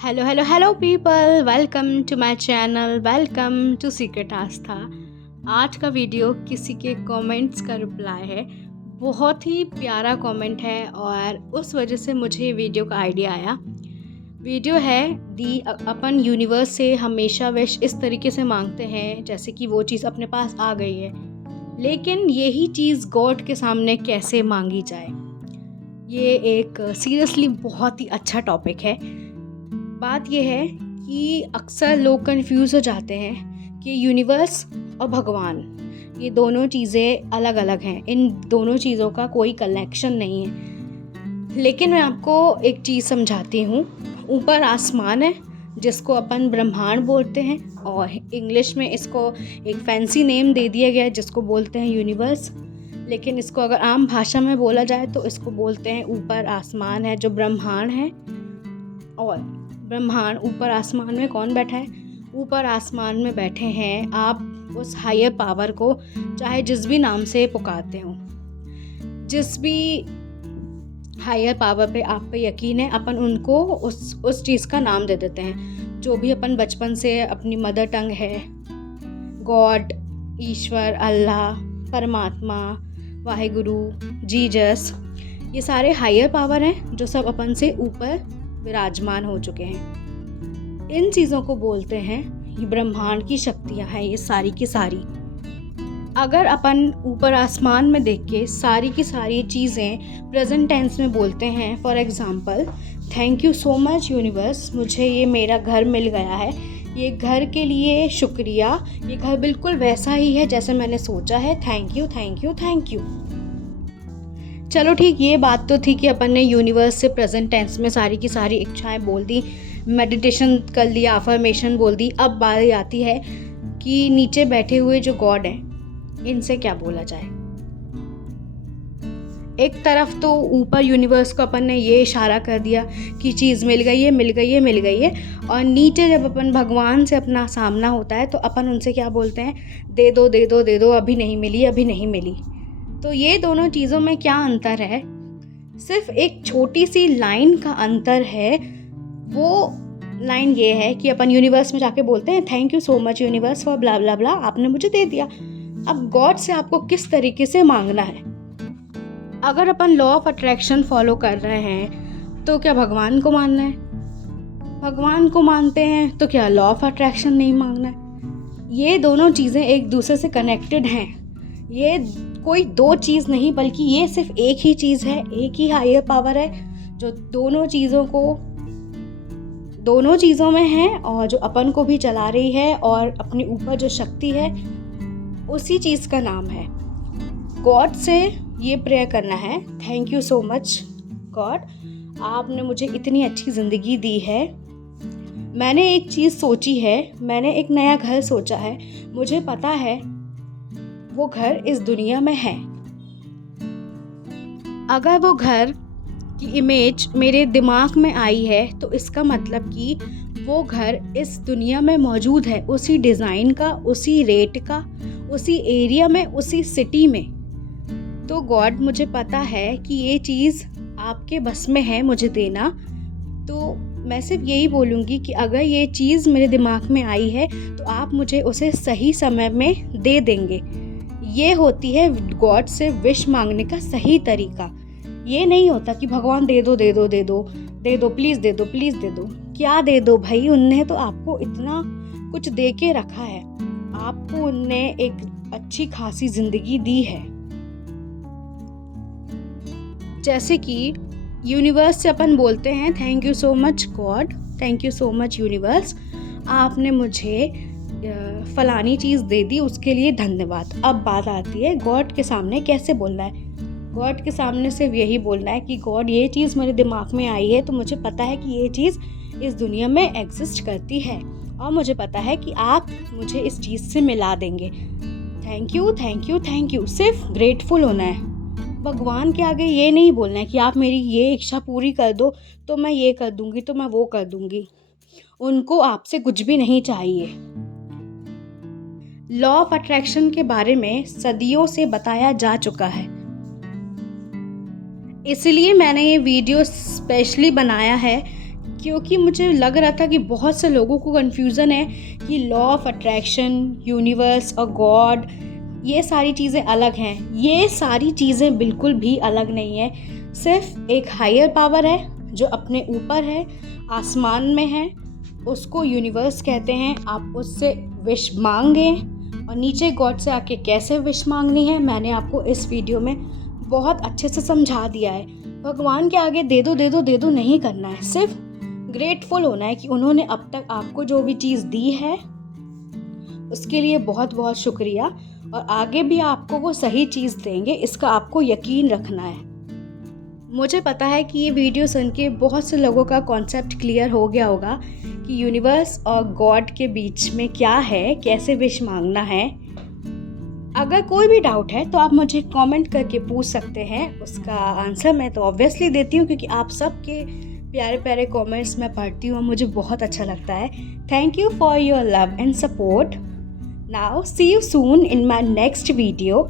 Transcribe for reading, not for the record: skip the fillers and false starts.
Hello hello hello people, welcome to my channel, welcome to secret Aastha. आज का video किसी के कमेंट्स का रिप्लाई है। बहुत ही प्यारा कमेंट है और उस वजह से मुझे ये वीडियो का आइडिया आया। वीडियो है अपन यूनिवर्स से हमेशा विश इस तरीके से मांगते हैं जैसे कि वो चीज़ अपने पास आ गई है, लेकिन यही चीज़ गॉड के सामने कैसे मांगी जाए। ये एक सीरियसली बहुत ही अच्छा टॉपिक है। बात यह है कि अक्सर लोग कंफ्यूज हो जाते हैं कि यूनिवर्स और भगवान ये दोनों चीज़ें अलग अलग हैं, इन दोनों चीज़ों का कोई कनेक्शन नहीं है। लेकिन मैं आपको एक चीज़ समझाती हूँ। ऊपर आसमान है जिसको अपन ब्रह्मांड बोलते हैं, और इंग्लिश में इसको एक फैंसी नेम दे दिया गया है जिसको बोलते हैं यूनिवर्स। लेकिन इसको अगर आम भाषा में बोला जाए तो इसको बोलते हैं ऊपर आसमान है जो ब्रह्मांड है। और ब्रह्मांड ऊपर आसमान में कौन बैठा है? ऊपर आसमान में बैठे हैं आप उस हायर पावर को, चाहे जिस भी नाम से पुकारते हो। जिस भी हायर पावर पे आप पे यकीन है, अपन उनको उस चीज़ का नाम दे देते हैं। जो भी अपन बचपन से अपनी मदर टंग है, गॉड, ईश्वर, अल्लाह, परमात्मा, वाहेगुरु, जीजस, ये सारे हायर पावर हैं जो सब अपन से ऊपर विराजमान हो चुके हैं। इन चीज़ों को बोलते हैं ये ब्रह्मांड की शक्तियाँ हैं, ये सारी की सारी। अगर अपन ऊपर आसमान में देख के सारी की सारी चीज़ें प्रेजेंट टेंस में बोलते हैं, for example thank you so much universe, मुझे ये मेरा घर मिल गया है, ये घर के लिए शुक्रिया, ये घर बिल्कुल वैसा ही है जैसे मैंने सोचा है, thank you thank you thank you. चलो ठीक, ये बात तो थी कि अपन ने यूनिवर्स से प्रेजेंट टेंस में सारी की सारी इच्छाएं बोल दी, मेडिटेशन कर लिया, अफर्मेशन बोल दी। अब बात आती है कि नीचे बैठे हुए जो गॉड हैं इनसे क्या बोला जाए। एक तरफ तो ऊपर यूनिवर्स को अपन ने ये इशारा कर दिया कि चीज़ मिल गई है मिल गई है मिल गई है, और नीचे जब अपन भगवान से अपना सामना होता है तो अपन उनसे क्या बोलते हैं? दे दो दे दो दे दो, अभी नहीं मिली अभी नहीं मिली। तो ये दोनों चीज़ों में क्या अंतर है? सिर्फ एक छोटी सी लाइन का अंतर है। वो लाइन ये है कि अपन यूनिवर्स में जाके बोलते हैं thank you so much universe for bla bla bla, आपने मुझे दे दिया। अब गॉड से आपको किस तरीके से मांगना है? अगर अपन लॉ ऑफ अट्रैक्शन फॉलो कर रहे हैं तो क्या भगवान को मानना है? भगवान को मानते हैं तो क्या लॉ ऑफ अट्रैक्शन नहीं मांगना है? ये दोनों चीज़ें एक दूसरे से कनेक्टेड हैं। ये कोई दो चीज़ नहीं, बल्कि ये सिर्फ एक ही चीज़ है, एक ही हायर पावर है जो दोनों चीज़ों में है, और जो अपन को भी चला रही है, और अपने ऊपर जो शक्ति है उसी चीज़ का नाम है गॉड। से ये प्रेयर करना है, thank you so much God, आपने मुझे इतनी अच्छी ज़िंदगी दी है। मैंने एक चीज़ सोची है, मैंने एक नया घर सोचा है, मुझे पता है वो घर इस दुनिया में है। अगर वो घर की इमेज मेरे दिमाग में आई है तो इसका मतलब कि वो घर इस दुनिया में मौजूद है, उसी डिज़ाइन का, उसी रेट का, उसी एरिया में, उसी सिटी में। तो गॉड, मुझे पता है कि ये चीज़ आपके बस में है मुझे देना। तो मैं सिर्फ यही बोलूँगी कि अगर ये चीज़ मेरे दिमाग में आई है तो आप मुझे उसे सही समय में दे देंगे। ये होती है गॉड से विश मांगने का सही तरीका। ये नहीं होता कि भगवान दे दो दे दो दे दो दे दो, प्लीज़ दे दो प्लीज़ दे दो। क्या दे दो भाई? उनने तो आपको इतना कुछ दे के रखा है, आपको उनने एक अच्छी खासी ज़िंदगी दी है। जैसे कि यूनिवर्स से अपन बोलते हैं thank you so much God, thank you so much universe, आपने मुझे फलानी चीज़ दे दी, उसके लिए धन्यवाद। अब बात आती है गॉड के सामने कैसे बोलना है। गॉड के सामने सिर्फ यही बोलना है कि गॉड, ये चीज़ मेरे दिमाग में आई है तो मुझे पता है कि ये चीज़ इस दुनिया में एग्जिस्ट करती है, और मुझे पता है कि आप मुझे इस चीज़ से मिला देंगे। Thank you thank you thank you. सिर्फ ग्रेटफुल होना है। भगवान के आगे ये नहीं बोलना है कि आप मेरी ये इच्छा पूरी कर दो तो मैं ये कर दूंगी, तो मैं वो कर दूंगी। उनको आपसे कुछ भी नहीं चाहिए। लॉ ऑफ अट्रैक्शन के बारे में सदियों से बताया जा चुका है, इसलिए मैंने ये वीडियो स्पेशली बनाया है क्योंकि मुझे लग रहा था कि बहुत से लोगों को कन्फ्यूज़न है कि लॉ ऑफ अट्रैक्शन, यूनिवर्स और गॉड ये सारी चीज़ें अलग हैं। ये सारी चीज़ें बिल्कुल भी अलग नहीं है। सिर्फ एक हायर पावर है जो अपने ऊपर है, आसमान में है, उसको यूनिवर्स कहते हैं। आप उससे विश मांगे और नीचे गॉड से आके कैसे विश मांगनी है मैंने आपको इस वीडियो में बहुत अच्छे से समझा दिया है। भगवान के आगे दे दो नहीं करना है, सिर्फ ग्रेटफुल होना है कि उन्होंने अब तक आपको जो भी चीज़ दी है उसके लिए बहुत बहुत शुक्रिया, और आगे भी आपको वो सही चीज़ देंगे, इसका आपको यकीन रखना है। मुझे पता है कि ये वीडियो सुन के बहुत से लोगों का कॉन्सेप्ट क्लियर हो गया होगा कि यूनिवर्स और गॉड के बीच में क्या है, कैसे विश मांगना है। अगर कोई भी डाउट है तो आप मुझे कमेंट करके पूछ सकते हैं, उसका आंसर मैं तो ऑब्वियसली देती हूँ क्योंकि आप सबके प्यारे प्यारे कमेंट्स मैं पढ़ती हूँ, मुझे बहुत अच्छा लगता है। Thank you for your love and support. Now see you soon in my next video.